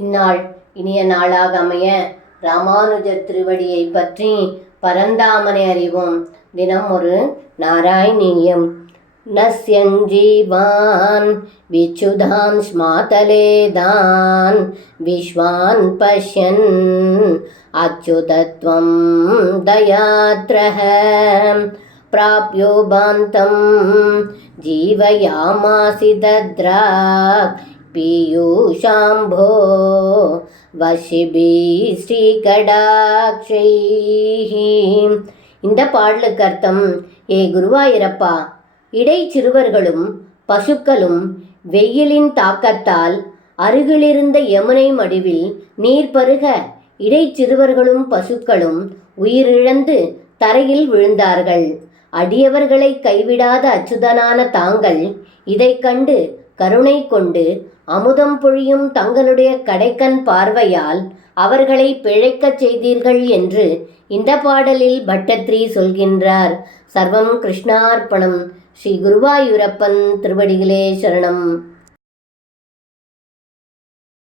இந்நாள் இனிய நாளாக அமைய ராமானுஜர் திருவடியை பற்றி பரந்தாமனை அறிவோம். தினம் ஒரு நாராயணீயம். நஸ்யஞ்சீவான் விச்சுதான் ஸ்மாதலேதான் விஸ்வான் பஷ்யன் அச்சுதத்வம் தயாத்ரஹ பிராப்யோ பாந்தம் ஜீவயாமாசி தத்ராக் பீயூஷாம்போ வசிபி ஸ்ரீகடாக்ஷை. இந்த பாடலுக்கு அர்த்தம்: ஏ குருவாயூரப்பா, இடைச்சிறுவர்களும் பசுக்களும் வெயிலின் தாக்கத்தால் அருகிலிருந்த யமுனை மடுவில் நீர் பருக இடைச்சிறுவர்களும் பசுக்களும் உயிரிழந்து தரையில் விழுந்தார்கள். அடியவர்களை கைவிடாத அச்சுதனான தாங்கள் இதை கண்டு கருணை கொண்டு அமுதம் பொழியும் தங்களுடைய கடைக்கண் பார்வையால் அவர்களை பிழைக்கச் செய்தீர்கள் என்று இந்த பாடலில் பட்டத்ரி சொல்கின்றார். சர்வம் கிருஷ்ணார்ப்பணம். ஸ்ரீ குருவாயூரப்பன் திருவடிகளே சரணம்.